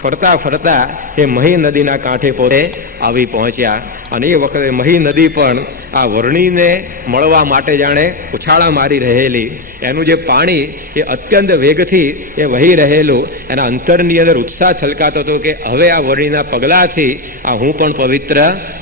ફરતા ફરતા એ મહી નદીના કાંઠે પોતે આવી પહોંચ્યા અને એ વખતે મહી નદી પણ આ વર્ણીને મળવા માટે જાણે ઉછાળા મારી રહેલી, એનું જે પાણી એ અત્યંત વેગથી એ વહી રહેલું, એના અંતરની અંદર ઉત્સાહ છલકાતો હતો કે હવે આ વર્ણીના પગલાથી આ હું પણ પવિત્ર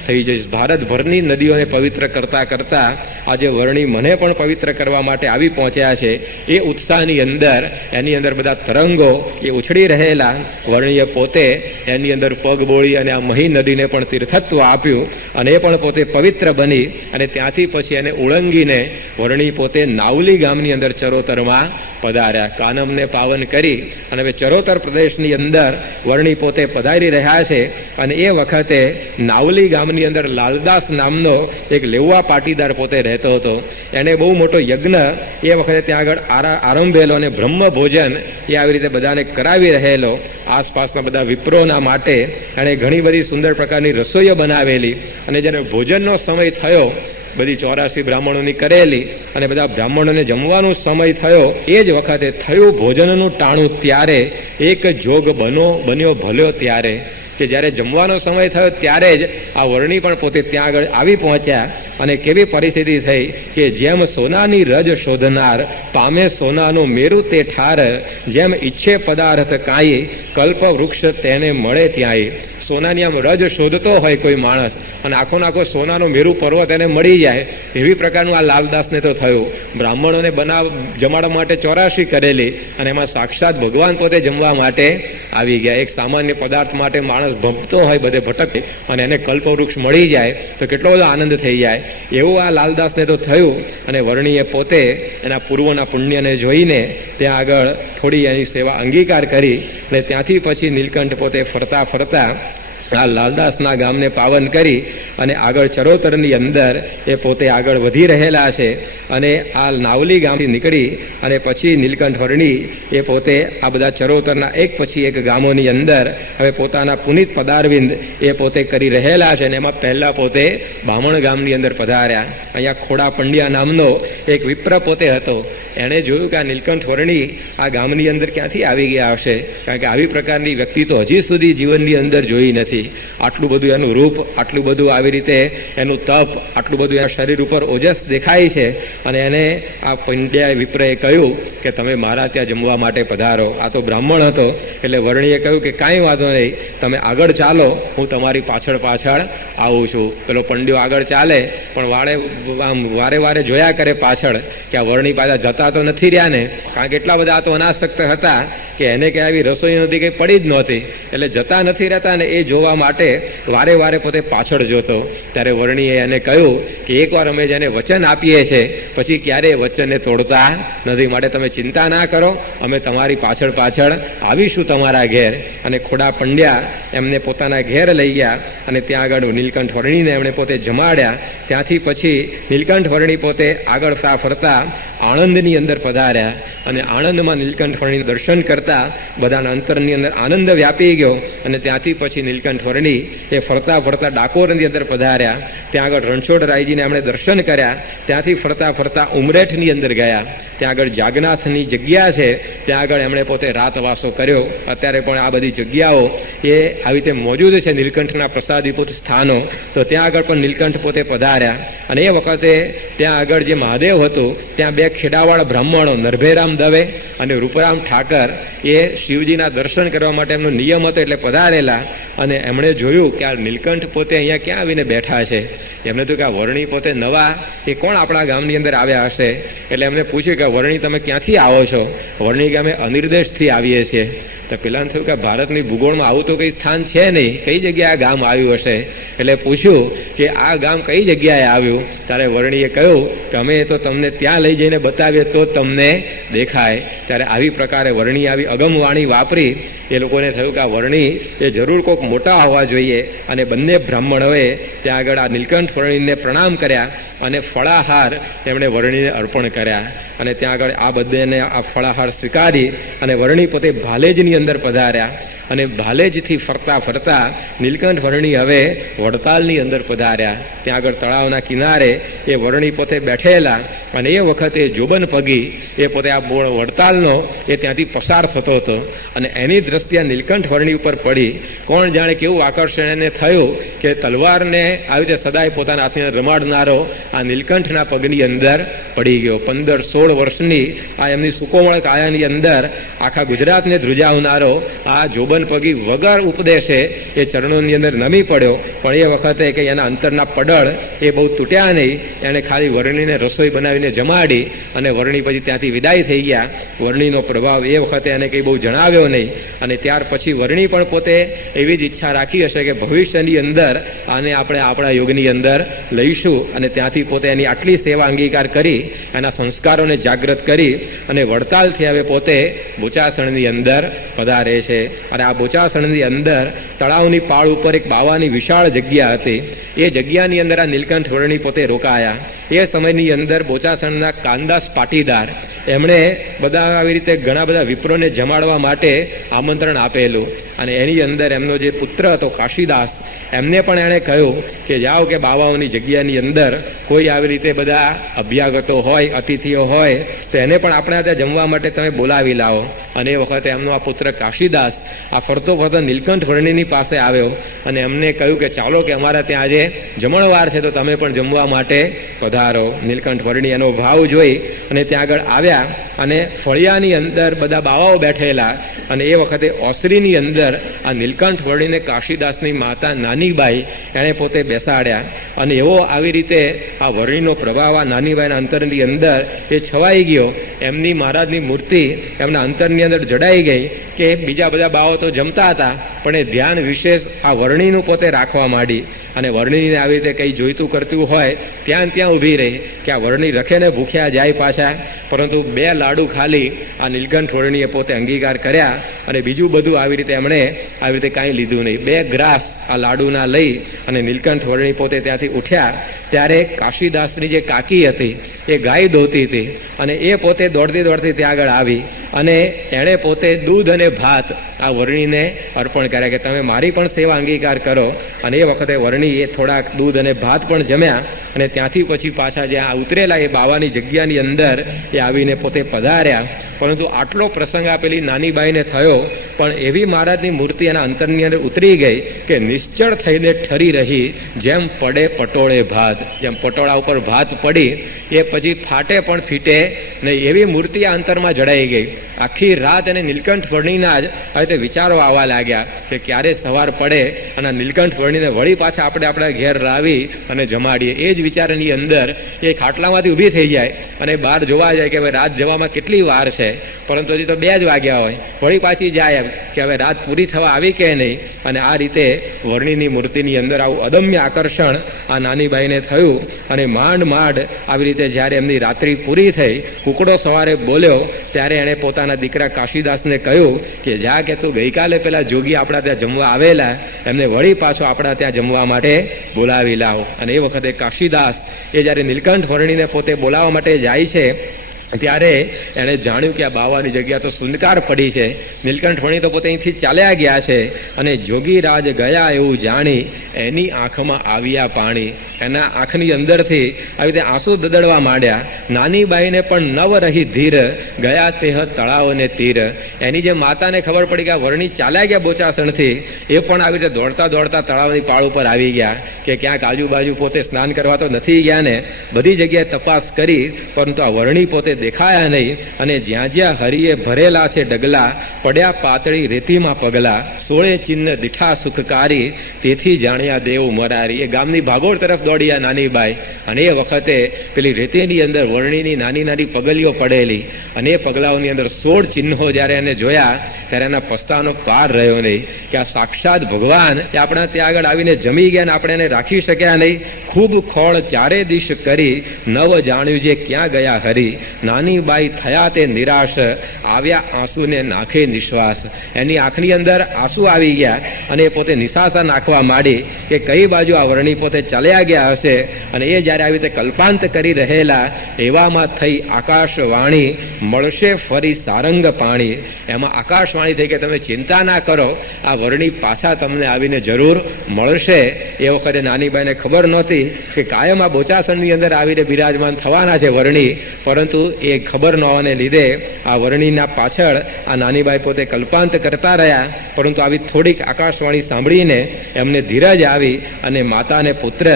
થઈ જઈશ. ભારતભરની નદીઓને પવિત્ર કરતા કરતા આજે વર્ણી મને પણ પવિત્ર કરવા માટે આવી પહોંચ્યા છે. એ ઉત્સાહની અંદર એની અંદર બધા તરંગો એ ઉછળી રહેલા. વર્ણીએ પોતે એની અંદર પગ બોળી અને આ મહી નદીને પણ તીર્થત્વ આપ્યું અને એ પણ પોતે પવિત્ર બની અને ત્યાંથી પછી એને ઓળંગીને વર્ણી પોતે નાવલી ગામની અંદર ચરોતરમાં પધાર્યા. કાનમને પાવન કરી અને હવે ચરોતર પ્રદેશની અંદર વર્ણી પોતે પધારી રહ્યા છે. અને એ વખતે નાવલી ગામની અંદર લાલદાસ નામનો એક લેવા પાટીદાર પોતે રહેતો હતો. એને બહુ મોટો યજ્ઞ એ વખતે ત્યાં આગળ આરંભેલો અને બ્રહ્મ ભોજન એ આવી રીતે બધાને કરાવી રહેલો. આસપાસના બધા વિપ્રોના માટે એણે ઘણી બધી સુંદર પ્રકારની રસોઈઓ બનાવેલી અને જ્યારે ભોજનનો સમય થયો, બધી 84 બ્રાહ્મણોની કરેલી અને બધા બ્રાહ્મણોને જમવાનો સમય થયો, એ જ વખતે થયું ભોજનનું ટાણું ત્યારે એક જોગ બન્યો ભલ્યો ત્યારે કે જ્યારે જમવાનો સમય થયો ત્યારે જ આ વર્ણી પણ પોતે ત્યાં આગળ આવી પહોંચ્યા. અને કેવી પરિસ્થિતિ થઈ કે જેમ સોનાની રજ શોધનાર પામે સોનાનો મેરુ તે ઠાર, જેમ ઈચ્છે પદાર્થ કાંઈ કલ્પ વૃક્ષ તેને મળે ત્યાંય. સોનાની આમ રજ શોધતો હોય કોઈ માણસ અને આખો નાખો સોનાનો મેરુ પર્વત એને મળી જાય, એવી પ્રકારનું આ લાલદાસને તો થયું. બ્રાહ્મણોને જમાડવા માટે 84 કરેલી અને એમાં સાક્ષાત ભગવાન પોતે જમવા માટે આવી ગયા. એક સામાન્ય પદાર્થ માટે માણસ ભમતો હોય, બધે ભટકે અને એને કલ્પવૃક્ષ મળી જાય તો કેટલો બધો આનંદ થઈ જાય. એવું આ લાલદાસને તો થયું. અને વર્ણીએ પોતે એના પૂર્વના પુણ્યને જોઈને ત્યાં આગળ થોડી એની સેવા અંગીકાર કરી અને ત્યાંથી પછી નીલકંઠ પોતે ફરતા ફરતા આ લાલદાસના ગામને પાવન કરી અને આગળ ચરોતરની અંદર એ પોતે આગળ વધી રહેલા છે. અને આ નાવલી ગામથી નીકળી અને પછી નીલકંઠ વર્ણી એ પોતે આ બધા ચરોતરના એક પછી એક ગામોની અંદર હવે પોતાના પુનિત પદારવિંદ એ પોતે કરી રહેલા છે. અને એમાં પહેલા પોતે બામણ ગામની અંદર પધાર્યા. અહીંયા ખોડા પંડ્યા નામનો એક વિપ્ર પોતે હતો. એણે જોયું કે આ નીલકંઠ વર્ણી આ ગામની અંદર ક્યાંથી આવી ગયા હશે, કારણ કે આવી પ્રકારની વ્યક્તિ તો હજી સુધી જીવનની અંદર જોઈ નથી. આટલું બધું એનું રૂપ, આટલું બધું આવી રીતે એનું તપ, આટલું બધું એના શરીર ઉપર ઓજસ દેખાય છે. અને એને આ પંડ્યા વિપ્રએ કહ્યું કે તમે મારા ત્યાં જમવા માટે પધારો. આ તો બ્રાહ્મણ હતો એટલે વર્ણીએ કહ્યું કે કાંઈ વાંધો નહીં, તમે આગળ ચાલો, હું તમારી પાછળ પાછળ આવું છું. પેલો પંડ્યો આગળ ચાલે પણ વારે વારે જોયા કરે પાછળ કે આ વર્ણી પાછા જતા તો નથી રહ્યા ને, કારણ કે એટલા બધા આ તો અનાસક્ત હતા કે એને કંઈ આવી રસોઈ નથી, કંઈ પડી જ નહોતી, એટલે જતા નથી રહેતા ને એ જોવા માટે વારે વારે પોતે પાછળ જોતો. ત્યારે વર્ણીએ એને કહ્યું કે એકવાર અમે જેને વચન આપીએ છીએ પછી ક્યારેય વચનને તોડતા નથી, માટે તમે ચિંતા ના કરો, અમે તમારી પાછળ પાછળ આવીશું તમારા ઘેર. અને ખોડા પંડ્યા એમને પોતાના ઘેર લઈ ગયા અને ત્યાં આગળ નીલકંઠ વર્ણીને એમણે પોતે જમાડ્યા. ત્યાંથી પછી નીલકંઠ વર્ણી પોતે આગળ ફરતા આણંદની અંદર પધાર્યા. અને આણંદમાં નીલકંઠ વર્ણી દર્શન કરતા બધાના અંતરની અંદર આનંદ વ્યાપી ગયો. અને ત્યાંથી પછી નીલકંઠ વર્ણી એ ફરતા ફરતા ડાકોરની અંદર પધાર્યા. ત્યાં આગળ રણછોડરાયજીને એમણે દર્શન કર્યા. ત્યાંથી ફરતા ફરતા ઉમરેઠની અંદર ગયા. ત્યાં આગળ જાગનાથની જગ્યા છે, ત્યાં આગળ એમણે પોતે રાતવાસો કર્યો. અત્યારે પણ આ બધી જગ્યાઓ એ આવી રીતે મોજૂદ છે, નીલકંઠના પ્રસાદીભૂત સ્થાનો. તો ત્યાં આગળ પણ નીલકંઠ પોતે પધાર્યા. અને એ વખતે ત્યાં આગળ જે મહાદેવ હતું ત્યાં 2 ખેડાવાળ બ્રાહ્મણો નરભેરામ દવે અને રૂપરામ ઠાકર એ શિવજીના દર્શન કરવા માટે એમનો નિયમ હતો એટલે પધારેલા. અને એમણે જોયું કે આ નીલકંઠ પોતે અહીંયા ક્યાં આવીને બેઠા છે. એમને તો કે આ વર્ણી પોતે નવા એ કોણ આપણા ગામની અંદર આવ્યા હશે. એટલે એમને પૂછ્યું કે વર્ણી તમે ક્યાંથી આવો છો? વર્ણી કે અમે અનિર્દેશથી આવીએ છીએ. તો પેલાને થયું કે ભારતની ભૂગોળમાં આવું તો કંઈ સ્થાન છે નહીં, કઈ જગ્યાએ આ ગામ આવ્યું હશે. એટલે પૂછ્યું કે આ ગામ કઈ જગ્યાએ આવ્યું. ત્યારે વર્ણીએ કહ્યું કે અમે તો તમને ત્યાં લઈ જઈને બતાવીએ તો તમને દેખાય. ત્યારે આવી પ્રકારે વર્ણી આવી અગમવાણી વાપરી. એ લોકોને થયું કે આ વર્ણી એ જરૂર કોઈક મોટા હોવા જોઈએ. અને બંને બ્રાહ્મણોએ ત્યાં આગળ આ નીલકંઠ વર્ણીને પ્રણામ કર્યા અને ફળાહાર એમણે વર્ણીને અર્પણ કર્યા. અને ત્યાં આગળ આ બધાને આ ફળાહાર સ્વીકારી અને વર્ણી પોતે ભાલેજની અંદર પધાર્યા અને ભાલેજથી ફરતા ફરતા નીલકંઠ વર્ણી હવે વડતાલની અંદર પધાર્યા. ત્યાં આગળ તળાવના કિનારે એ વર્ણી પોતે બેઠેલા અને એ વખતે જોબન પગી એ પોતે આ વડતાલનો એ ત્યાંથી પસાર થતો હતો અને એની દ્રષ્ટિએ નીલકંઠ વર્ણી ઉપર પડી. કોણ જાણે કેવું આકર્ષણ એને થયું કે તલવારને આવી રીતે સદાય પોતાના હાથને રમાડનારો આ નીલકંઠના પગની અંદર પડી ગયો. 15-16 વર્ષની આ એમની સુકોમળ કાયાની અંદર આખા ગુજરાતને ધ્રુજાવનારો આ જોબન પગી વગર ઉપદેશે એ ચરણોની અંદર નમી પડ્યો. પણ એ વખતે કે એના અંતરના પડળ એ બહુ તૂટ્યા નહીં. એણે ખાલી વર્ણીને રસોઈ બનાવીને જમાડી અને વર્ણી પછી ત્યાંથી વિદાય થઈ ગયા. વર્ણીનો પ્રભાવ એ વખતે એને કંઈ બહુ જણાવ્યો નહીં. અને ત્યાર પછી વર્ણી પણ પોતે એવી જ ઈચ્છા રાખી હશે કે ભવિષ્યની અંદર આને આપણે આપણા યુગની અંદર લઈશું અને ત્યાંથી પોતે એની આટલી સેવા અંગીકાર કરી એના સંસ્કારોને જાગૃત કરી અને વડતાલથી હવે પોતે બોચાસણની અંદર પધારે છે. અને આ બોચાસણની અંદર તળાવની પાળ ઉપર એક બાવાની વિશાળ જગ્યા હતી. એ જગ્યાની અંદર આ નીલકંઠ વર્ણી પોતે રોકાયા. એ સમયની અંદર બોચાસણના કાનદાસ પાટીદાર એમણે બધા આવી રીતે ઘણા બધા વિપ્રોને જમાડવા માટે આમંત્રણ આપેલું અને એની અંદર એમનો જે પુત્ર હતો કાશીદાસ એમને પણ એણે કહ્યું કે જાઓ કે બાવાઓની જગ્યાની અંદર કોઈ આવી રીતે બધા અભ્યાગતો હોય, અતિથિઓ હોય તો એને પણ આપણે ત્યાં જમવા માટે તમે બોલાવી લાવો. અને એ વખતે એમનો આ પુત્ર કાશીદાસ આ ફરતો ફરતો નીલકંઠ વર્ણીની પાસે આવ્યો અને એમને કહ્યું કે ચાલો કે અમારા ત્યાં આજે જમણવાર છે તો તમે પણ જમવા માટે પધારો. નીલકંઠ વર્ણી એનો ભાવ જોઈ અને ત્યાં આગળ આવ્યા અને ફળિયાની અંદર બધા બાવાઓ બેઠેલા અને એ વખતે ઓસરીની અંદર આ નીલકંઠ વર્ણીને કાશીદાસની માતા નાનીબાઈ એણે પોતે બેસાડ્યા અને એવો આવી રીતે આ વર્ણીનો પ્રભાવ આ નાનીબાઈના અંતરની અંદર એ છવાઈ ગયો. એમની મહારાજની મૂર્તિ એમના અંતરની અંદર જડાઈ ગઈ કે બીજા બધા બાવો તો જમતા હતા પણ એ ધ્યાન વિશેષ આ વર્ણીનું પોતે રાખવા માંડી અને વર્ણીને આવી રીતે કંઈ જોઈતું કરતું હોય ત્યાં ઊભી રહી કે આ વર્ણી રખે ને ભૂખ્યા જાય પાછા. પરંતુ 2 લાડુ ખાલી આ નીલકંઠ વર્ણીએ પોતે અંગીકાર કર્યા અને બીજું બધું આવી રીતે એમણે આવી રીતે કાંઈ લીધું નહીં. 2 ગ્રાસ આ લાડુના લઈ અને નીલકંઠ વર્ણી પોતે ત્યાંથી ઉઠ્યા. ત્યારે કાશીદાસની જે કાકી હતી એ ગાય દોતી હતી અને એ પોતે દોડતી ત્યાં આગળ આવી અને એણે પોતે દૂધ અને ભાત આ વર્ણીને અર્પણ કર્યા કે તમે મારી પણ સેવા અંગીકાર કરો. અને એ વખતે વર્ણી એ થોડાક દૂધ અને ભાત પણ જમ્યા અને ત્યાંથી પછી પાછા જ્યાં ઉતરેલા એ બાવાની જગ્યાની અંદર એ આવીને પોતે પધાર્યા. પરંતુ આટલો પ્રસંગ આપેલી નાનીબાઈને થયો પણ એવી મહારાજની મૂર્તિ એના અંતરની અંદર ઉતરી ગઈ કે નિશ્ચળ થઈને ઠરી રહી જેમ પડે પટોળે ભાત. જેમ પટોળા ઉપર ભાત પડી એ પછી ફાટે પણ ફીટે નહીં એવી મૂર્તિ આ અંતરમાં જડાઈ ગઈ. આખી રાત એને નીલકંઠ વર્ણીના જ હવે તે વિચારો આવવા લાગ્યા કે ક્યારે સવાર પડે અને નીલકંઠ વર્ણીને વળી પાછા આપણે આપણા ઘેર લાવી અને જમાડીએ. એ જ વિચારની અંદર એ ખાટલામાંથી ઊભી થઈ જાય અને બહાર જોવા જાય કે હવે રાત જવામાં કેટલી વાર છે પરંતુ હજી તો 2 જ વાગ્યા હોય. વળી પાછી જાય કે હવે રાત પૂરી થવા આવી કે નહીં. અને આ રીતે વર્ણીની મૂર્તિની અંદર આવું અદમ્ય આકર્ષણ આ નાનીબાઈને થયું અને માંડ આવી રીતે જ્યારે એમની રાત્રિ પૂરી થઈ કુકડો સવારે બોલ્યો ત્યારે એણે પોતાના દીકરા કાશીદાસને કહ્યું કે જા કે તું ગઈકાલે પેલા જોગી આપણા ત્યાં જમવા આવેલા એમને વળી પાછો આપણા ત્યાં જમવા માટે બોલાવી લાવો. અને એ વખતે કાશીદાસ એ જ્યારે નીલકંઠ વર્ણીને પોતે બોલાવવા માટે જાય છે ત્યારે એણે જાણ્યું કે આ બાવાની જગ્યા તો સુંદકાર પડી છે. નીલકંઠ વર્ણી તો પોતે અહીંથી ચાલ્યા ગયા છે અને જોગીરાજ ગયા એવું જાણી એની આંખમાં આવ્યા પાણી. એના આંખની અંદરથી આવી રીતે આંસુ દદડવા માંડ્યા. નાનીબાઈને પણ નવ રહી ધીર ગયા તેહ તળાવ ને તીર. એની જે માતાને ખબર પડી કે આ વર્ણી ચાલ્યા ગયા બોચાસણથી એ પણ આવી રીતે દોડતા તળાવની પાળ ઉપર આવી ગયા કે ક્યાંક આજુબાજુ પોતે સ્નાન કરવા તો નથી ગયા ને બધી જગ્યાએ તપાસ કરી પરંતુ આ વર્ણી પોતે દેખાયા નહીં. અને જ્યાં હરિએ ભરેલા છે ડગલા પડ્યા પાતળી રેતીમાં પગલા 16 ચિહ્ન દીઠા સુખકારી તેથી જાણ્યા દેવ મોરારી. એ ગામની ભાગોળ તરફ દોડ્યા નાનીબાઈ અને એ વખતે પેલી રેતીની અંદર વર્ણીની નાની પગલીઓ પડેલી અને એ પગલાઓની અંદર 16 ચિહ્નો જ્યારે એને જોયા ત્યારે એના પસ્તાનો પાર રહ્યો નહીં કે આ સાક્ષાત ભગવાન એ આપણા ત્યાં આગળ આવીને જમી ગયા ને આપણે એને રાખી શક્યા નહીં. ખૂબ ખોળ ચારે દિશ કરી નવ જાણ્યું જે ક્યાં ગયા હરી નાની બાઈ થયા તે નિરાશ, આવ્યા આંસુને નાખે નિશ્વાસ. એની આંખની અંદર આંસુ આવી ગયા અને એ પોતે નિશાસા નાખવા માંડી કે કઈ બાજુ આ વર્ણી પોતે ચાલ્યા ગયા હશે. અને એ જ્યારે આવી રીતે કલ્પાંત કરી રહેલા એવામાં થઈ આકાશવાણી, મળશે ફરી સારંગ પાણી. એમાં આકાશવાણી થઈ કે તમે ચિંતા ના કરો, આ વર્ણી પાછા તમને આવીને જરૂર મળશે. એ વખતે નાનીબાઈને ખબર નહોતી કે કાયમ આ બોચાસણની અંદર આવીને બિરાજમાન થવાના છે વર્ણી, પરંતુ એ ખબર ન હોવાને લીધે આ વર્ણીના પાછળ આ નાનીબાઈ પોતે કલ્પાંત કરતા રહ્યા. પરંતુ આવી થોડીક આકાશવાણી સાંભળીને એમને ધીરજ આવી અને માતા અને પુત્ર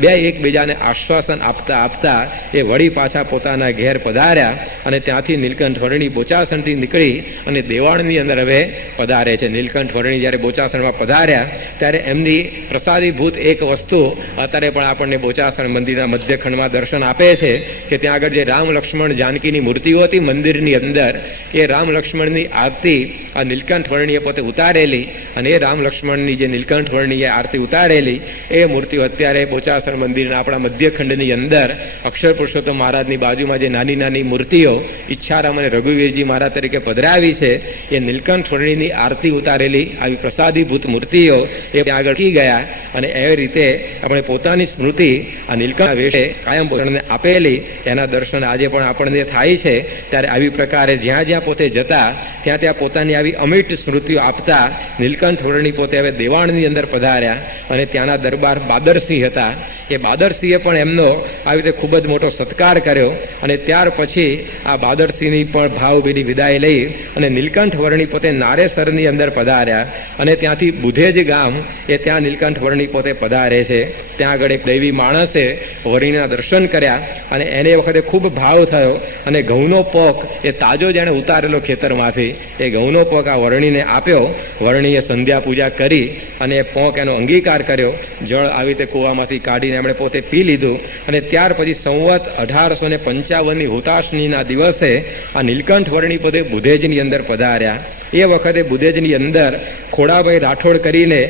બે એકબીજાને આશ્વાસન આપતા આપતા એ વળી પાછા પોતાના ઘેર પધાર્યા. અને ત્યાંથી નીલકંઠ વર્ણી બોચાસણથી નીકળી અને દેવાણની અંદર હવે પધારે છે. નીલકંઠ વર્ણી જ્યારે બોચાસણમાં પધાર્યા ત્યારે એમની પ્રસાદીભૂત એક વસ્તુ અત્યારે પણ આપણને બોચાસણ મંદિરના મધ્યખંડમાં દર્શન આપે છે કે ત્યાં આગળ જે રામ લક્ષ્મણ જાનકીની મૂર્તિઓ હતી મંદિરની અંદર, એ રામ લક્ષ્મણની આરતી આ નીલકંઠ વર્ણીએ પોતે ઉતારેલી. અને એ રામ લક્ષ્મણની જે નીલકંઠ વર્ણીએ આરતી ઉતારેલી એ મૂર્તિઓ અત્યારે બોચાસણ મંદિરના આપણા મધ્યખંડની અંદર અક્ષર પુરુષોત્તમ મહારાજની બાજુમાં જે નાની નાની મૂર્તિઓ ઈચ્છારામ અને રઘુવીરજી મહારાજ તરીકે પધરાવી છે, એ નીલકંઠ વર્ણીની આરતી ઉતારેલી આવી પ્રસાદીભૂત મૂર્તિઓ એ ત્યાં આગળ કી ગયા. અને એવી રીતે આપણે પોતાની સ્મૃતિ આ નીલકંઠ વેશે કાયમ પોતાને આપેલી એના દર્શન આજે પણ આપણને થાય છે. ત્યારે આવી પ્રકારે જ્યાં જ્યાં પોતે જતા ત્યાં ત્યાં પોતાની આવી અમિટ સ્મૃતિઓ આપતા નીલકંઠ વર્ણી પોતે હવે દેવાણની અંદર પધાર્યા. અને ત્યાંના દરબાર બાદરસિંહ હતા, એ બાદરસિંહે પણ એમનો આવી રીતે ખૂબ જ મોટો સત્કાર કર્યો. અને ત્યાર પછી આ બાદરસિંહની પણ ભાવભીની વિદાય લઈ અને નીલકંઠ વર્ણી પોતે નારેસરની અંદર પધાર્યા. અને ત્યાંથી બુધેજ ગામ એ ત્યાં નીલકંઠ વર્ણી પોતે પધારે છે. ત્યાં આગળ એક દૈવી માણસે વર્ણીના દર્શન કર્યા અને એને વખતે ખૂબ ભાવ થયો. અને ઘઉંનો પોક એ તાજો જેણે ઉતારેલો ખેતરમાંથી એ ઘઉંનો પોક આ વર્ણીને આપ્યો. વર્ણીએ સંધ્યા પૂજા કરી અને એ પોક એનો અંગીકાર કર્યો. જળ આવી રીતે કૂવામાંથી કાઢીને એમણે પોતે પી લીધું. અને ત્યાર પછી સંવત 1855ની હુતાશનીના દિવસે આ નીલકંઠ વર્ણી પોતે બુધેજની અંદર પધાર્યા. એ વખતે બુધેજની અંદર ખોડાભાઈ રાઠોડ કરીને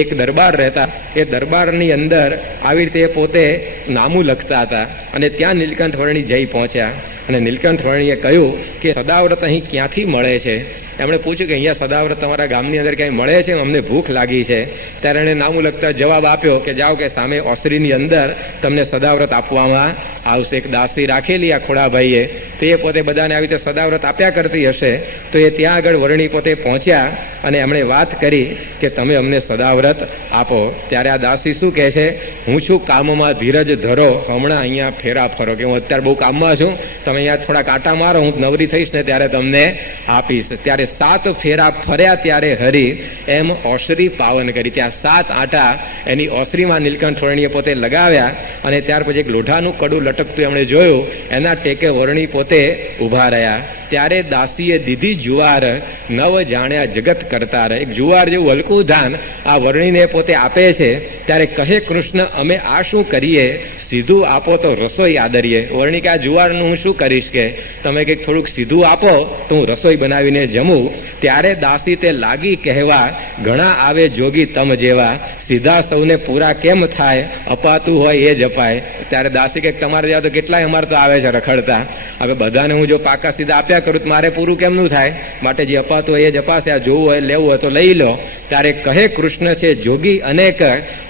એક દરબાર રહેતા. એ દરબારની અંદર આવી રીતે પોતે નામું લખતા હતા. અને ત્યાં નીલકંઠ વર્ણી જઈ પહોંચ્યા. અને નીલકંઠ વર્ણીએ કહ્યું કે સદાવ્રત અહીં ક્યાંથી મળે છે? એમણે પૂછ્યું કે અહીંયા સદાવ્રત તમારા ગામની અંદર ક્યાંય મળે છે? અમને ભૂખ લાગી છે. ત્યારે એણે નામું લખતા જવાબ આપ્યો કે જાઓ કે સામે ઓસરીની અંદર તમને સદાવ્રત આપવામાં આવશે. એક દાસી રાખેલી આ ખોડાભાઈએ, તો એ પોતે બધાને આવી રીતે સદાવ્રત આપ્યા કરતી હશે. તો એ ત્યાં આગળ વર્ણી પોતે પહોંચ્યા અને એમણે વાત કરી કે તમે અમને સદાવ્રત આપો. ત્યારે આ દાસી શું કહે છે? હું છું કામમાં, ધીરજ ધરો, હમણાં અહીંયા ફેરા ફરો, કે હું અત્યારે બહુ કામમાં છું, તમે અહીંયા થોડા કાંટા મારો, હું નવરી થઈશ ને ત્યારે તમને આપીશ. ત્યારે 7 ફેરા ફર્યા ત્યારે હરી એમ ઓસરી પાવન કરી. ત્યાં 7 આંટા એની ઓસરીમાં નીલકંઠ વર્ણીએ પોતે લગાવ્યા. અને ત્યાર પછી એક લોઢાનું કડું લટકતું એમણે જોયું, એના ટેકે વર્ણી પોતે ઊભા રહ્યા. ત્યારે દાસીએ દીધી જુવાર, નવ જાણ્યા જગત કરતા રહે. એક જુવાર જેવું હલકું ધાન આ વર્ણીને પોતે આપે છે. ત્યારે કહે કૃષ્ણ અમે આ શું કરીએ, સીધું આપો તો રસોઈ આદરીએ. વર્ણી કે આ જુવારનું હું શું કરીશ, કે તમે કંઈક થોડુંક સીધું આપો તો હું રસોઈ બનાવીને જમું. ત્યારે દાસી તે લાગી કહેવા, ઘણા આવે જોગી તમ જેવા, સીધા સૌને પૂરા કેમ થાય, અપાતું હોય એ જ અપાય. ત્યારે દાસી કે તમારે જેવા તો કેટલાય અમારે તો આવે છે રખડતા, હવે બધાને હું જો પાકા સીધા આપ્યા કરું મારે પૂરું કેમનું થાય? માટે જે અપાતું હોય એ જ અપાશે, આ જોવું હોય લેવું હોય તો લઈ લો. ત્યારે કહે કૃષ્ણ છે જોગી અનેક,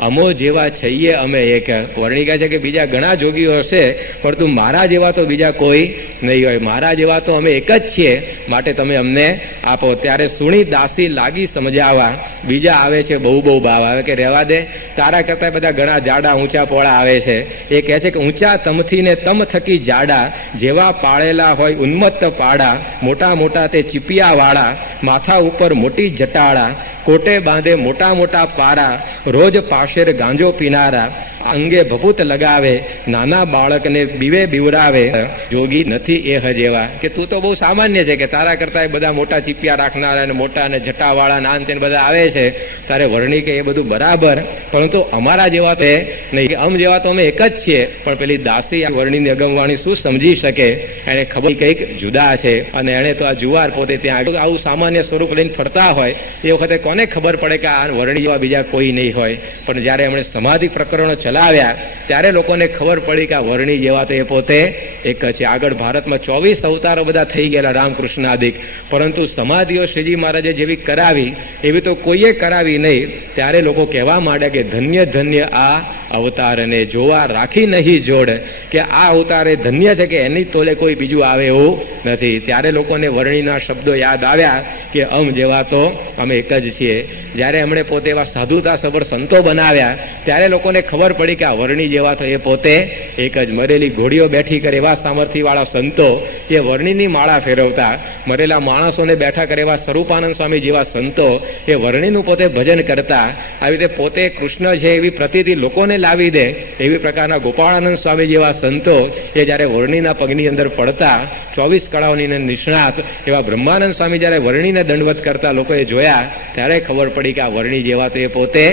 અમો જેવા છઈએ અમે એક. વર્ણી કહે છે કે બીજા ઘણા જોગીઓ હશે, પરંતુ મારા જેવા તો બીજા કોઈ નહીં હોય, મારા જેવા તો અમે એક જ છીએ, માટે તમે અમને આપો. ત્યારે સુણી દાસી લાગી સમજાવવા, બીજા આવે છે બહુ બહુ ભાવ આવે કે રહેવા દે, તારા કરતા બધા ઘણા જાડા ઊંચા પોળા આવે છે. એ કહે છે કે ઊંચા તમથી ને તમ થકી જાડા, જેવા પાળેલા હોય ઉન્મત્ત પાડા, મોટા મોટા તે ચીપિયા વાળા, માથા ઉપર મોટી જટાળા, કોટે બાંધે મોટા મોટા પારા, રોજ પાશેર ગાંજો પીનારા, અંગે ભભૂત લગાવે, નાના બાળકને બીવે બીવરાવે, જોગી નથી એ હજેવા. કે તું તો બહુ સામાન્ય છે, કે તારા કરતા બધા મોટા ચીપિયા રાખનારા અને મોટા અને જટાવાળા નાન તેને બધા આવે છે. તારે વર્ણી કે એ બધું બરાબર, પરંતુ અમારા જેવા તો નહીં, આમ જેવા તો અમે એક જ છીએ. પણ પેલી દાસી દાસી આ વર્ણિની અગમવાણી શું સમજી શકે? એને ખબર કંઈક જુદા છે, અને એને તો આ જુવાર પોતે ત્યાં આવું સામાન્ય સ્વરૂપ લઈને ફરતા હોય એ વખતે કોને ખબર પડે કે આ વર્ણિ જેવા બીજા કોઈ નહીં હોય? પણ જ્યારે એમણે સમાધિ પ્રકરણો ચલાવ્યા ત્યારે લોકોને ખબર પડી કે આ વર્ણિ જેવા તો એ પોતે એક છે. આગળ ભારતમાં 24 અવતારો બધા થઈ ગયેલા રામકૃષ્ણ આદિક, પરંતુ સમાધિઓ શ્રીજી મહારાજે જેવી કરાવી એવી તો કોઈએ કરાવી નહીં. ત્યારે લોકો કહેવા માંડ્યા કે ધન્ય ધન્ય આ અવતારને જોવા રાખી નહીં જોડ, કે આ અવતારે ધન્ય છે કે એની તોલે કોઈ બીજું આવે એવું નથી. ત્યારે લોકોને વર્ણિના શબ્દો યાદ આવ્યા કે જેવા તો અમે એક જ છીએ. જ્યારે એમણે પોતે એવા સાધુતા સભર સંતો બનાવ્યા ત્યારે લોકોને ખબર પડી કે આ વર્ણિ જેવા તો એ પોતે એક જ. મરેલી ઘોડીઓ બેઠી કરે એવા સામર્થ્યવાળા સંતો એ વર્ણિની માળા ફેરવતા, મરેલા માણસોને બેઠા કરે એવા સ્વરૂપાનંદ સ્વામી જેવા સંતો એ વર્ણિનું પોતે ભજન કરતા. આવી રીતે પોતે કૃષ્ણ છે એવી પ્રતીતિ લોકોને લાવી દે એવી પ્રકારના ગોપાળાનંદ સ્વામી જેવા સંતો એ જ્યારે વર્ણિના પગની અંદર પડતા, 24 કળાઓની નિષ્ણાત એવા બ્રહ્માનંદ સ્વામી જ્યારે વર્ણિને દંડવત કરતા લોકોએ જોયા ત્યારે ખબર પડી કે આ વર્ણિ જેવા તો એ પોતે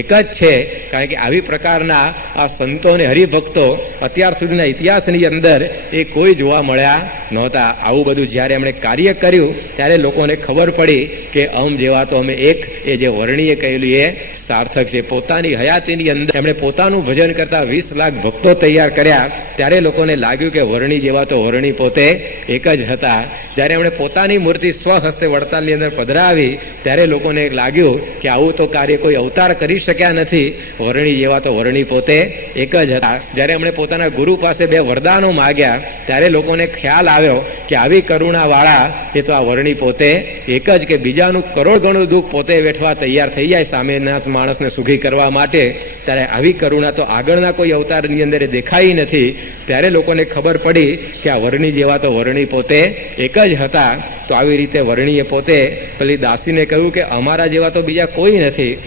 એક જ છે. કારણ કે આવી પ્રકારના આ સંતો અને હરિભક્તો અત્યાર સુધીના ઇતિહાસની અંદર એ કોઈ જોવા મળ્યા નહોતા. આવું બધું જ્યારે એમણે કાર્ય કર્યું ત્યારે લોકોને ખબર પડી કે જેવા તો અમે એક, એ જે વર્ણિએ કહેલું એ સાર્થક છે. પોતાની હયાતીની અંદર એમણે પોતાનું ભજન કરતા 20 લાખ ભક્તો તૈયાર કર્યા ત્યારે લોકોને લાગ્યું કે વર્ણિ જેવા તો વર્ણિ પોતે એક જ હતા. જ્યારે એમણે પોતાની મૂર્તિ સ્વહસ્તે વડતાલની અંદર પધરાવી ત્યારે લોકોને લાગ્યું કે આવું તો કાર્ય કોઈ અવતાર કરી શક્યા નથી, વર્ણિ જેવા તો વર્ણિ પોતે એક જ હતા. જ્યારે એમણે પોતાના ગુરુ પાસે 2 વરદાનો માગ્યા ત્યારે લોકોને ખ્યાલ આવ્યો કે આવી કરુણાવાળા એ તો આ વર્ણિ પોતે એક જ, કે બીજાનું કરોડ ગણું દુઃખ પોતે વેઠવા તૈયાર થઈ જાય સામેના માણસને સુખી કરવા માટે. ત્યારે આવી કરુણા તો આગળના કોઈ અવતારની અંદર દેખાઈ નથી. ત્યારે લોકોને ખબર પડી કે આ વર્ણિ જેવા તો વર્ણિ પોતે એક જ હતા. તો આવી રીતે વર્ણિએ પોતે પેલી દાસીને કહ્યું કે અમારા જેવા તો બીજા કોઈ નથી.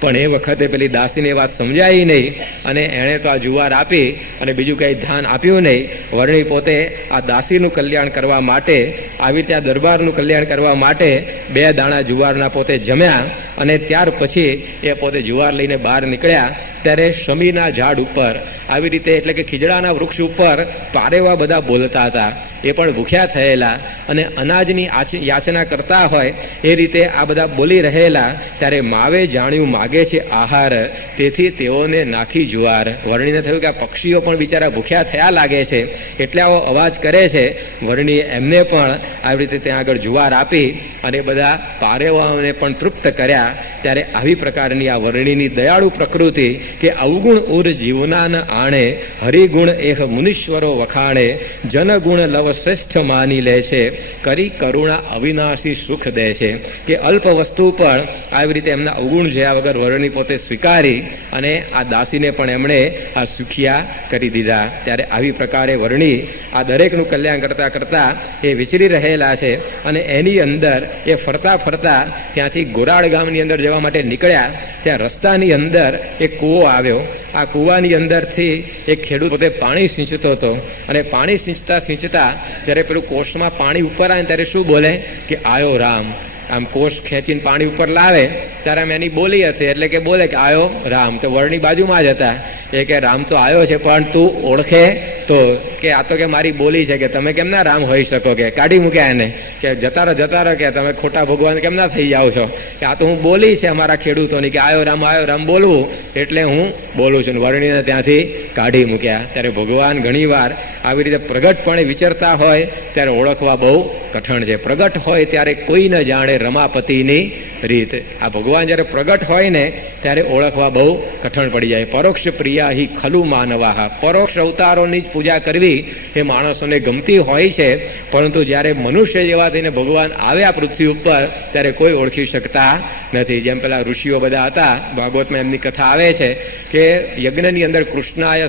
પણ એ વખતે પેલી દાસીને વાત સમજાઈ નહીં અને એણે તો આ જુવાર આપી અને બીજું કંઈ ધ્યાન આપ્યું નહીં. વર્ણિ પોતે આ દાસીનું કલ્યાણ કરવા માટે, આવી રીતે આ દરબારનું કલ્યાણ કરવા માટે 2 દાણા જુવારના પોતે જમ્યા અને ત્યાર પછી એ પોતે જુવાર લઈને બહાર નીકળ્યા. ત્યારે શમીના ઝાડ ઉપર આવી રીતે, એટલે કે ખીજડાના વૃક્ષ ઉપર પારેવા બધા બોલતા હતા. એ પણ ભૂખ્યા થયેલા અને અનાજની યાચના કરતા હોય એ રીતે આ બધા બોલી રહેલા. ત્યારે માવે જાણ્યું માગે છે આહાર, તેથી તેઓને નાખી જુવાર. વર્ણિને થયું કે આ પક્ષીઓ પણ બિચારા ભૂખ્યા થયા લાગે છે એટલે આવો અવાજ કરે છે. વર્ણિએ એમને પણ આવી રીતે ત્યાં આગળ જુવાર આપી અને બધા પારેવાઓને પણ તૃપ્ત કર્યા. ત્યારે આવી પ્રકારની આ વર્ણિની દયાળુ પ્રકૃતિ કે અવગુણ ઉર જીવનાન આણે, હરિગુણ એહ મુનીશ્વરો વખાણે, જનગુણ લવ શ્રેષ્ઠ માની લે છે, કરી કરુણા અવિનાશી સુખ દે છે. કે અલ્પ વસ્તુ પણ આવી રીતે એમના અવગુણ જોયા વગર વર્ણિ પોતે સ્વીકારી અને આ દાસીને પણ એમણે આ સુખિયા કરી દીધા. ત્યારે આવી પ્રકારે વર્ણિ આ દરેકનું કલ્યાણ કરતા કરતા એ વિચરી રહેલા છે. અને એની અંદર એ ફરતા ફરતા ત્યાંથી ગોરાડ ગામની અંદર જવા માટે નીકળ્યા. ત્યાં રસ્તાની અંદર એક કૂવો આવ્યો. આ કૂવાની અંદરથી એક ખેડૂત પોતે પાણી સિંચતો હતો અને પાણી સિંચતા સિંચતા જ્યારે પેલું કોષમાં પાણી ઉપર આવે ત્યારે શું બોલે કે આયો રામ. આમ કોષ ખેંચીને પાણી ઉપર લાવે ત્યારે આમ એની બોલી હતી, એટલે કે બોલે કે આયો રામ. તો વર્ણિ બાજુમાં જ હતા. એ કે રામ તો આવ્યો છે પણ તું ઓળખે તો? કે આ તો કે મારી બોલી છે, કે તમે કેમ ના રામ હોઈ શકો, કે કાઢી મૂક્યા એને, કે જતા રહો કે તમે ખોટા ભગવાન કેમ ના થઈ જાઓ છો, કે આ તો હું બોલી છે અમારા ખેડૂતોની, કે આયો રામ બોલવું એટલે હું બોલું છું. વર્ણિને ત્યાંથી કાઢી મૂક્યા. ત્યારે ભગવાન ઘણીવાર આવી રીતે પ્રગટપણે વિચરતા હોય ત્યારે ઓળખવા બહુ કઠણ છે. પ્રગટ હોય ત્યારે કોઈ ન જાણે રમાપતિની રીત. આ ભગવાન જ્યારે પ્રગટ હોય ને ત્યારે ઓળખવા બહુ કઠણ પડી જાય. પરોક્ષ પ્રિયા હિ ખલુ માનવાહ. પરોક્ષ અવતારોની જ પૂજા કરવી એ માણસોને ગમતી હોય છે, પરંતુ જ્યારે મનુષ્ય જેવા થઈને ભગવાન આવ્યા પૃથ્વી ઉપર ત્યારે કોઈ ઓળખી શકતા નથી. જેમ પેલા ઋષિઓ બધા હતા, ભાગવતમાં એમની કથા આવે છે કે યજ્ઞની અંદર કૃષ્ણાય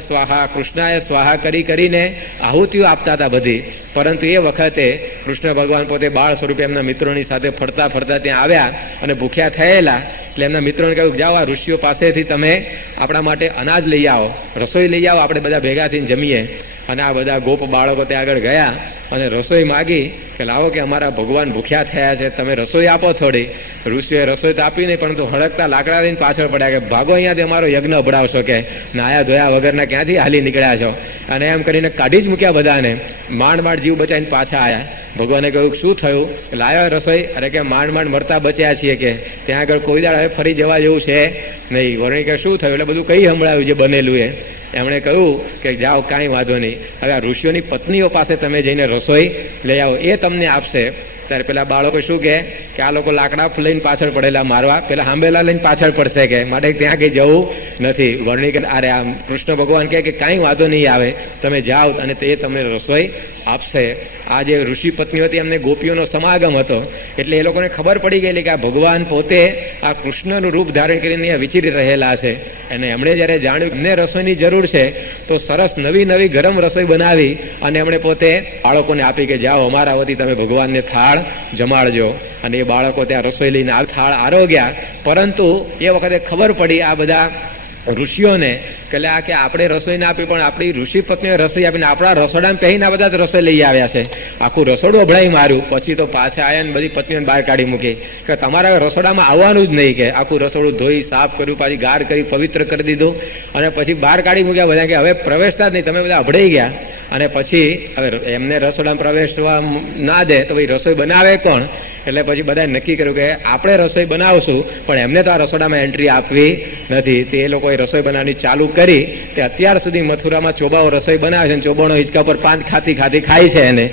સ્વાહા કરીને આહુતિઓ આપતા હતા બધી. પરંતુ એ વખતે કૃષ્ણ ભગવાન પોતે બાળ સ્વરૂપે એમના મિત્રોની સાથે ફરતા ફરતા ત્યાં આવ્યા અને ભૂખ્યા થયેલા. એટલે એમના મિત્રોને કહ્યું જાઓ આ ઋષિઓ પાસેથી તમે આપણા માટે અનાજ લઈ આવો, રસોઈ લઈ આવો, આપણે બધા ભેગા થઈને જમીએ. અને આ બધા ગોપ બાળકો ત્યાં આગળ ગયા અને રસોઈ માગી કે લાવો કે અમારા ભગવાન ભૂખ્યા થયા છે, તમે રસોઈ આપો થોડી. ઋષિઓએ રસોઈ તો આપી નહીં, પરંતુ હળકતા લાકડા લઈને પાછળ પડ્યા કે ભાગો અહીંયાથી અમારો યજ્ઞ અભડાવશો, કે નાયા ધોયા વગરના ક્યાંથી હાલી નીકળ્યા છો. અને એમ કરીને કાઢી જ મૂક્યા બધાને. માંડ માંડ જીવ બચાવીને પાછા આવ્યા. ભગવાને કહ્યું શું થયું? લાવ્યો રસોઈ? અરે કે માંડ માંડ મરતા બચ્યા છીએ, કે ત્યાં આગળ કોઈ દાડ હવે ફરી જવા જેવું છે નહીં. વર્ણિ કે શું થયું? એટલે બધું કઈ સંભળાવ્યું જે બનેલું એ. એમણે કહ્યું કે જાઓ કાંઈ વાંધો નહીં, હવે આ ઋષિઓની પત્નીઓ પાસે તમે જઈને રસોઈ લઈ આવો, એ તમને આપશે. ત્યારે પેલા બાળકો શું કે આ લોકો લાકડા લઈને પાછળ પડેલા મારવા, પેલા હાંભેલા લઈને પાછળ પડશે, કે માટે ત્યાં કંઈ જવું નથી. વર્ણિ કે અરે આમ કૃષ્ણ ભગવાન કહે કે કાંઈ વાંધો નહીં આવે, તમે જાઓ અને તે તમને રસોઈ આપશે. આ જે ઋષિ પત્નીઓ હતી એમને ગોપીઓનો સમાગમ હતો, એટલે એ લોકોને ખબર પડી ગયેલી કે આ ભગવાન પોતે આ કૃષ્ણનું રૂપ ધારણ કરીને અહીંયા વિચરી રહેલા છે. અને એમણે જ્યારે જાણ્યું એમને રસોઈની જરૂર છે, તો સરસ નવી નવી ગરમ રસોઈ બનાવી અને એમણે પોતે બાળકોને આપી કે જાઓ અમારા વતી તમે ભગવાનને થાળ જમાડજો. અને એ બાળકો ત્યાં રસોઈ લઈને થાળ આરોગ્યા. પરંતુ એ વખતે ખબર પડી આ બધા ઋષિઓને કે આપણે રસોઈ ના આપી, પણ આપણી ઋષિ પત્નીએ રસોઈ આપીને આપણા રસોડામાં પહેરીને આ બધા રસોઈ લઈ આવ્યા છે. આખું રસોડું અભડાઈ માર્યું. પછી તો પાછા આવ્યા ને બધી પત્નીઓને બહાર કાઢી મૂકી કે તમારા રસોડામાં આવવાનું જ નહીં, કે આખું રસોડું ધોઈ સાફ કર્યું, પાછી ગાર કરી પવિત્ર કરી દીધું અને પછી બહાર કાઢી મૂક્યા બધા, કે હવે પ્રવેશતા જ નહીં, તમે બધા અભડાઈ ગયા. અને પછી હવે એમને રસોડામાં પ્રવેશવા ના દે તો ભાઈ રસોઈ બનાવે કોણ? એટલે પછી બધાએ નક્કી કર્યું કે આપણે રસોઈ બનાવશું, પણ એમને તો આ રસોડામાં એન્ટ્રી આપવી નથી. તે એ લોકોએ રસોઈ બનાવવાની ચાલુ કરી. તે અત્યાર સુધી મથુરામાં ચોબાઓ રસોઈ બનાવે છે, ચોબાનો હિંચકા પર પાંચ ખાતી ખાય છે. એને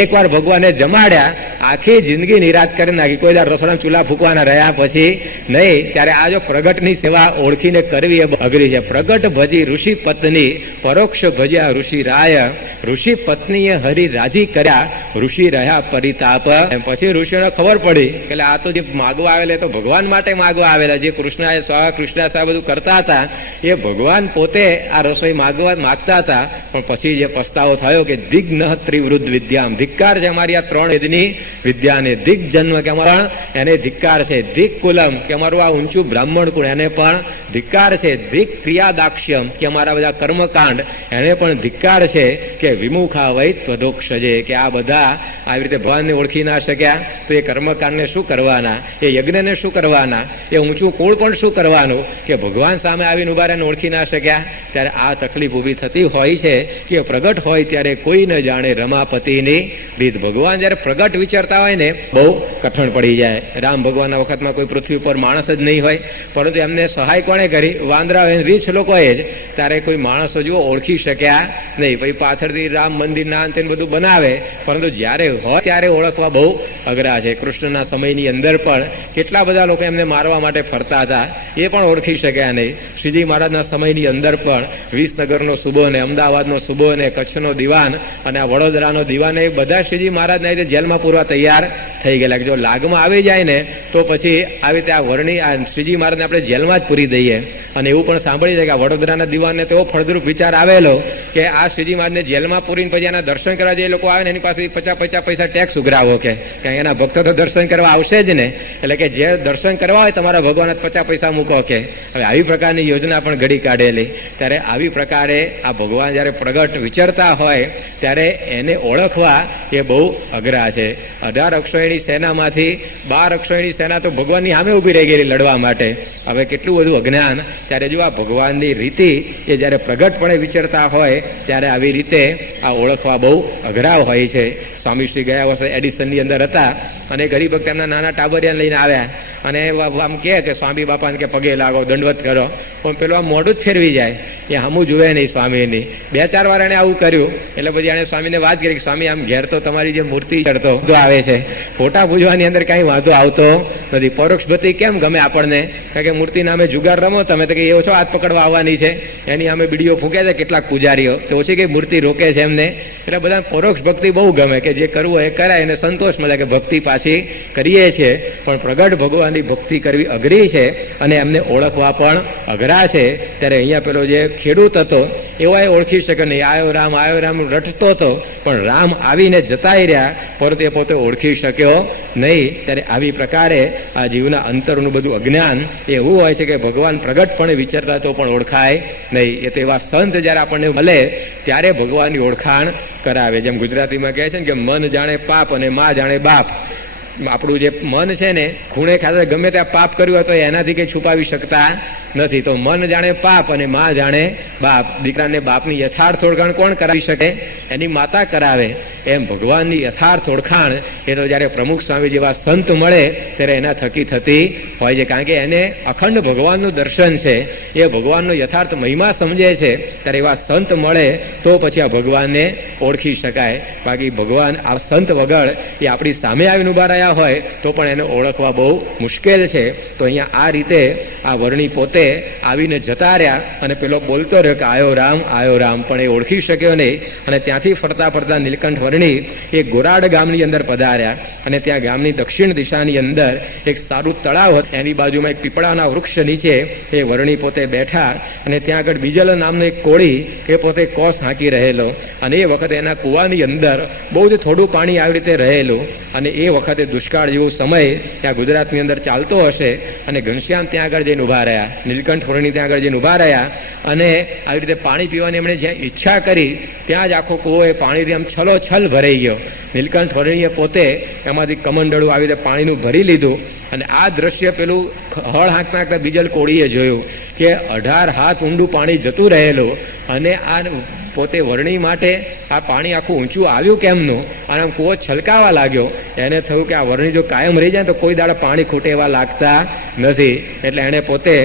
એકવાર ભગવાને જમાડ્યા, આખી જિંદગી નિરાશ કરી નાખી. કોઈ દર રસોડામાં ચૂલા ફૂંકવાના રહ્યા પછી નહીં. ત્યારે આ જો પ્રગટની સેવા ઓળખીને કરવી એ અઘરી છે. પ્રગટ ભજી ઋષિ પત્ની, પરોક્ષ ભજ્યા ઋષિ રાય. ઋષિ પત્નીએ હરિ રાજી કર્યા, ઋષિ રહ્યા પરિતાપ. પછી ઋષિઓને ખબર પડી કે આ તો જે માગવા આવેલા તો ભગવાન માટે માગવા આવેલા, જે કૃષ્ણ સ્વા બધું કરતા હતા એ ભગવાન પોતે આ રસોઈ માગતા હતા. પણ પછી જે પસ્તાવો થયો કે દિગ્ન ત્રિવૃદ્ધ વિદ્યામ, ધિક્કાર છે અમારી આ ત્રણ વેદની વિદ્યાને. દિગ જન્મ કે અમારા એને ધિક્કાર છે. દિક કુલમ કે અમારું આ ઊંચું બ્રાહ્મણ કુળ એને પણ ધિક્કાર છે. દિક ક્રિયાદાક્ષ્યમ કે અમારા બધા કર્મકાંડ એને પણ ધિક્કાર છે. કે વિમુખા વૈ ત્વદોક્ષજે, કે આ બધા આવી રીતે ભગવાનને ઓળખી ના શક્યા તો એ કર્મકાંડને શું કરવાના, એ યજ્ઞને શું કરવાના, એ ઊંચું કુળ પણ શું કરવાનું, કે ભગવાન સામે આવીને ઉભા રહીને ઓળખી ના શક્યા. ત્યારે આ તકલીફ ઊભી થતી હોય છે કે પ્રગટ હોય ત્યારે કોઈ ન જાણે રમાપતિની રીત. ભગવાન જ્યારે પ્રગટ વિચારતા હોય ને બહુ કઠણ પડી જાય. રામ ભગવાનના વખતમાં કોઈ પૃથ્વી ઉપર માણસ જ નહીં હોય, પરંતુ એમને સહાય કોણે કરી? વાંદરા રીછ લોકોએ જ. ત્યારે કોઈ માણસો જુઓ ઓળખી શક્યા નહીં. પછી પાછળથી રામ મંદિર ના અંતે બધું બનાવે, પરંતુ જ્યારે હોય ત્યારે ઓળખવા બહુ અઘરા છે. કૃષ્ણના સમયની અંદર પણ કેટલા બધા લોકો એમને મારવા માટે ફરતા હતા, એ પણ ઓળખી શક્યા નહીં. શ્રીજી મહારાજના સમયની અંદર પણ વિસનગરનો સુબો ને અમદાવાદનો સુબો ને કચ્છનો દિવાન અને આ વડોદરાનો દિવાન એ બધા શ્રીજી મહારાજને રીતે જેલમાં પૂરવા તૈયાર થઈ ગયેલા. કે જો લાગમાં આવી જાય ને તો પછી આવી રીતે આ વર્ણી આ શ્રીજી મહારાજને આપણે જેલમાં જ પૂરી દઈએ. અને એવું પણ સાંભળી જાય કે આ વડોદરાના દિવાનને તેવો ફળદ્રુપ વિચાર આવેલો કે આ શ્રીજી મહારાજને જેલમાં પૂરીને પછી એના દર્શન કરવા જે લોકો આવે ને એની પાસે 50 પૈસા ટેક્સ ઉઘરાવો, કે એના ભક્તો તો દર્શન કરવા આવશે જ ને. એટલે કે જે દર્શન કરવા હોય તમારા ભગવાન 50 પૈસા મૂકો. કે હવે આવી પ્રકારની યોજના પણ ઘડી કાઢેલી. ત્યારે આવી પ્રકારે આ ભગવાન જ્યારે પ્રગટ વિચરતા હોય ત્યારે એને ઓળખવા એ બહુ અઘરા છે. 18 અક્ષોહિણી સેનામાંથી 12 અક્ષોહિણી સેના તો ભગવાનની સામે ઊભી રહી ગયેલી લડવા માટે. હવે કેટલું બધું અજ્ઞાન. ત્યારે જો આ ભગવાનની રીતિ એ જ્યારે પ્રગટપણે વિચરતા હોય ત્યારે આવી રીતે આ ઓળખવા બહુ અઘરા હોય છે. સ્વામીશ્રી ગયા વર્ષે એડિસનની અંદર હતા અને ગરીબ ભક્ત એમના નાના ટાબરિયાને લઈને આવ્યા અને આમ કહે કે સ્વામી બાપાને કે પગે લાગો, દંડવત કરો, પણ પેલું આમ મોઢું જ ફેરવી જાય, એ હમું જુએ નહીં સ્વામીની. 2-4 વાર એને આવું કર્યું એટલે પછી એને સ્વામીને વાત કરી કે સ્વામી આમ ઘેર તો તમારી જે મૂર્તિ ચડતો આવે છે, ફોટા પૂજવાની અંદર કાંઈ વાંધો આવતો નથી. પરોક્ષ ભક્તિ કેમ ગમે આપણને? કારણ કે મૂર્તિના અમે જુગાર રમો તમે તો કે એ ઓછો હાથ પકડવા આવવાની છે, એની અમે બીડીઓ ફૂંકે છે કેટલાક પૂજારીઓ, તો ઓછી કઈ મૂર્તિ રોકે છે એમને. એટલે બધા પરોક્ષ ભક્તિ બહુ ગમે કે જે કરવું એ કરાય એને સંતોષ મળે કે ભક્તિ પાછી કરીએ છીએ. પણ પ્રગટ ભગવાનની ભક્તિ કરવી અઘરી છે અને એમને ઓળખવા પણ અઘરા છે. ત્યારે અહીંયા પેલો જે ખેડૂત હતો એવો એ ઓળખી શકે નહીં. આયો રામ રટતો હતો, પણ રામ આવીને જતાય રહ્યા, પરંતુ એ પોતે ઓળખી શક્યો નહીં. ત્યારે આવી પ્રકારે આ જીવના અંતરનું બધું અજ્ઞાન એવું હોય છે કે ભગવાન પ્રગટપણે વિચારતા તો પણ ઓળખાય નહીં. એ તો એવા સંત જ્યારે આપણને મળે ત્યારે ભગવાનની ઓળખાણ કરાવે. જેમ ગુજરાતીમાં કહે છે ને કે મન જાણે પાપ અને મા જાણે બાપ. આપણું જે મન છે ને, ખૂણે ખાતે ગમે ત્યાં પાપ કર્યું હોય તો એનાથી કંઈ છુપાવી શકતા નથી. તો મન જાણે પાપ અને મા જાણે બાપ. દીકરાને બાપની યથાર્થ ઓળખાણ કોણ કરાવી શકે? એની માતા કરાવે. એમ ભગવાનની યથાર્થ ઓળખાણ એ તો જ્યારે પ્રમુખ સ્વામી જેવા સંત મળે ત્યારે એના થકી થતી હોય છે. કારણ કે એને અખંડ ભગવાનનું દર્શન છે, એ ભગવાનનો યથાર્થ મહિમા સમજે છે. ત્યારે એવા સંત મળે તો પછી આ ભગવાનને ઓળખી શકાય. બાકી ભગવાન આ સંત વગર એ આપણી સામે આવીને ઉભા રહ્યા હોય તો પણ એને ઓળખવા બહુ મુશ્કેલ છે. તો અહીંયા આ રીતે આ વર્ણી પોતે આવીને જતા રહ્યા અને પેલો બોલતો રહ્યો કે આયો રામ, પણ એ ઓળખી શક્યો નહીં. અને ત્યાંથી ફરતા ફરતા નીલકંઠ વર્ણી એ ગોરાડ ગામની અંદર પધાર્યા. અને ત્યાં ગામની દક્ષિણ દિશાની અંદર એક સારું તળાવ હતું. એની બાજુમાં એક પીપળાના વૃક્ષ નીચે એ વર્ણી પોતે બેઠા. અને ત્યાં આગળ બીજલ નામનો એક કોળી એ પોતે કોસ હાંકી રહેલો. અને એ વખતે એના કૂવાની અંદર બહુ જ થોડું પાણી આવી રીતે રહેલું. અને એ વખતે દુષ્કાળ જેવો સમય ત્યાં ગુજરાતની અંદર ચાલતો હશે. અને ઘનશ્યામ ત્યાં આગળ જઈને ઉભા રહ્યા, નીલકંઠ વર્ણી ત્યાં આગળ જઈને ઉભા રહ્યા. અને આવી રીતે પાણી પીવાની એમણે જ્યાં ઈચ્છા કરી ત્યાં જ આખો કૂવો એ પાણીથી આમ છલોછલ ભરાઈ ગયો. નીલકંઠ વર્ણીએ પોતે એમાંથી કમંડળું આવી રીતે પાણીનું ભરી લીધું. અને આ દ્રશ્ય પેલું હળ હાંકતા બીજલ કોળીએ જોયું કે 18 હાથ ઊંડું પાણી જતું રહેલું. અને આ પોતે વર્ણી માટે આ પાણી આખું ઊંચું આવ્યું કેમનું? અને આમ કૂવો છલકાવા લાગ્યો. એને થયું કે આ વર્ણી જો કાયમ રહી જાય તો કોઈ દાડે પાણી ખૂટે એવા લાગતા નથી. એટલે એણે પોતે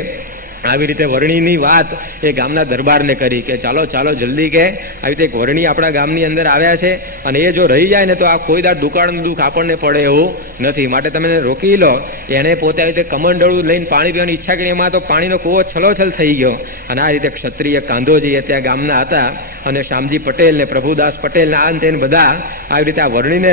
આવી રીતે વર્ણીની વાત એ ગામના દરબારને કરી કે ચાલો જલ્દી કે આવી રીતે એક વર્ણી આપણા ગામની અંદર આવ્યા છે અને એ જો રહી જાય ને તો આ કોઈ દાડ દુકાળનું દુઃખ આપણને પડે એવું નથી, માટે તમે એને રોકી લો. એણે પોતે આવી રીતે કમંડળું લઈને પાણી પીવાની ઈચ્છા કરી, એમાં તો પાણીનો કૂવો છલોછલ થઈ ગયો. અને આ રીતે ક્ષત્રિય કાંધોજી એ ત્યાં ગામના હતા અને શ્યામજી પટેલ ને પ્રભુદાસ પટેલ ને આ ને બધા આવી રીતે આ વર્ણીને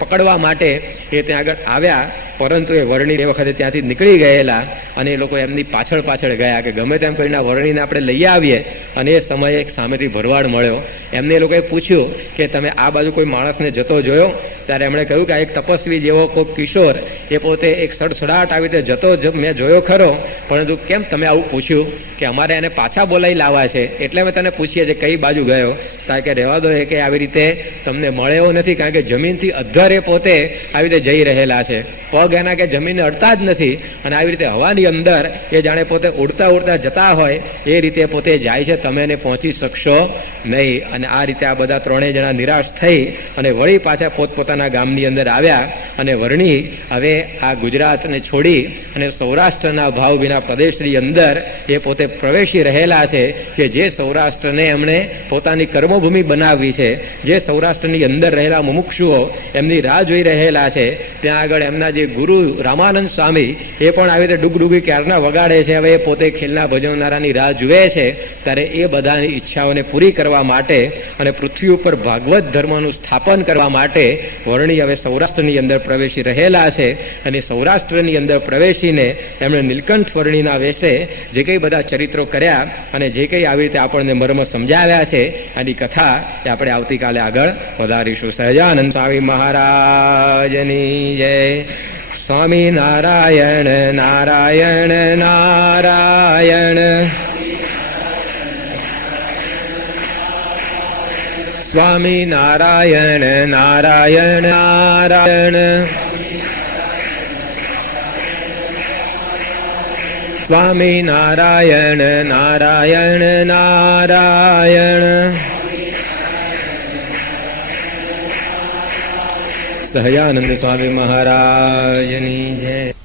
પકડવા માટે એ ત્યાં આગળ આવ્યા. પરંતુ એ વર્ણી એ વખતે ત્યાંથી નીકળી ગયેલા અને એ લોકો એમની પાછળ ગયા કે ગમે તેમ કરીને આ વર્ણીને આપણે લઈ આવીએ. અને એ સમયે એક સામેથી ભરવાડ મળ્યો. એમને એ લોકોએ પૂછ્યું કે તમે આ બાજુ કોઈ માણસને જતો જોયો? ત્યારે એમણે કહ્યું કે એક તપસ્વી જેવો કોઈ કિશોર એ પોતે એક સડસડાટ આવી રીતે જતો મેં જોયો ખરો, પરંતુ કેમ તમે આવું પૂછ્યું? કે અમારે એને પાછા બોલાવી લાવવા છે એટલે અમે તને પૂછીએ છીએ કઈ બાજુ ગયો. કારણ કે રહેવા દો, એ કે આવી રીતે તમને મળે એવું નથી, કારણ કે જમીનથી અધ્ધર એ પોતે આવી રીતે જઈ રહેલા છે. પગ એના કે જમીનને અડતા જ નથી. અને આવી રીતે હવાની અંદર એ જાણે પોતે ઉડતા જતા હોય એ રીતે પોતે જાય છે. તમે એને પહોંચી શકશો નહીં. અને આ રીતે આ બધા ત્રણેય જણા નિરાશ થઈ અને વળી પાછા પોતપોતાના ગામની અંદર આવ્યા. અને વર્ણી હવે આ ગુજરાતને છોડી અને સૌરાષ્ટ્રના ભાવભીના પ્રદેશની અંદર એ પોતે પ્રવેશી રહેલા છે કે જે સૌરાષ્ટ્રને એમણે પોતાની કર્મભૂમિ બનાવવી છે, જે સૌરાષ્ટ્રની અંદર રહેલા મુમુક્ષુઓ એમની રાહ જોઈ રહેલા છે. ત્યાં આગળ એમના જે ગુરુ રામાનંદ સ્વામી એ પણ આવી રીતે ડુગડુગી ક્યારના વગાડે છે. હવે એ પોતે ખેલના ભજવનારાની રાહ જુએ છે. ત્યારે એ બધાની ઈચ્છાઓને પૂરી કરવા માટે અને પૃથ્વી ઉપર ભાગવત ધર્મનું સ્થાપન કરવા માટે વર્ણી હવે સૌરાષ્ટ્રની અંદર પ્રવેશી રહેલા છે. અને સૌરાષ્ટ્રની અંદર પ્રવેશીને એમણે નીલકંઠ વર્ણીના વેશે જે કંઈ બધા ચરિત્રો કર્યા અને જે કંઈ આવી રીતે આપણને મર્મ સમજાવ્યા છે એની કથા એ આપણે આવતીકાલે આગળ વધારીશું. સહજાનંદ સ્વામી મહારાજની જય. સ્વામી નારાયણ નારાયણ નારાયણ. સ્વામી નારાયણ નારાયણ નારાયણ. સ્વામી નારાયણ નારાયણ નારાયણ. સહજાનંદ સ્વામી મહારાજની જય.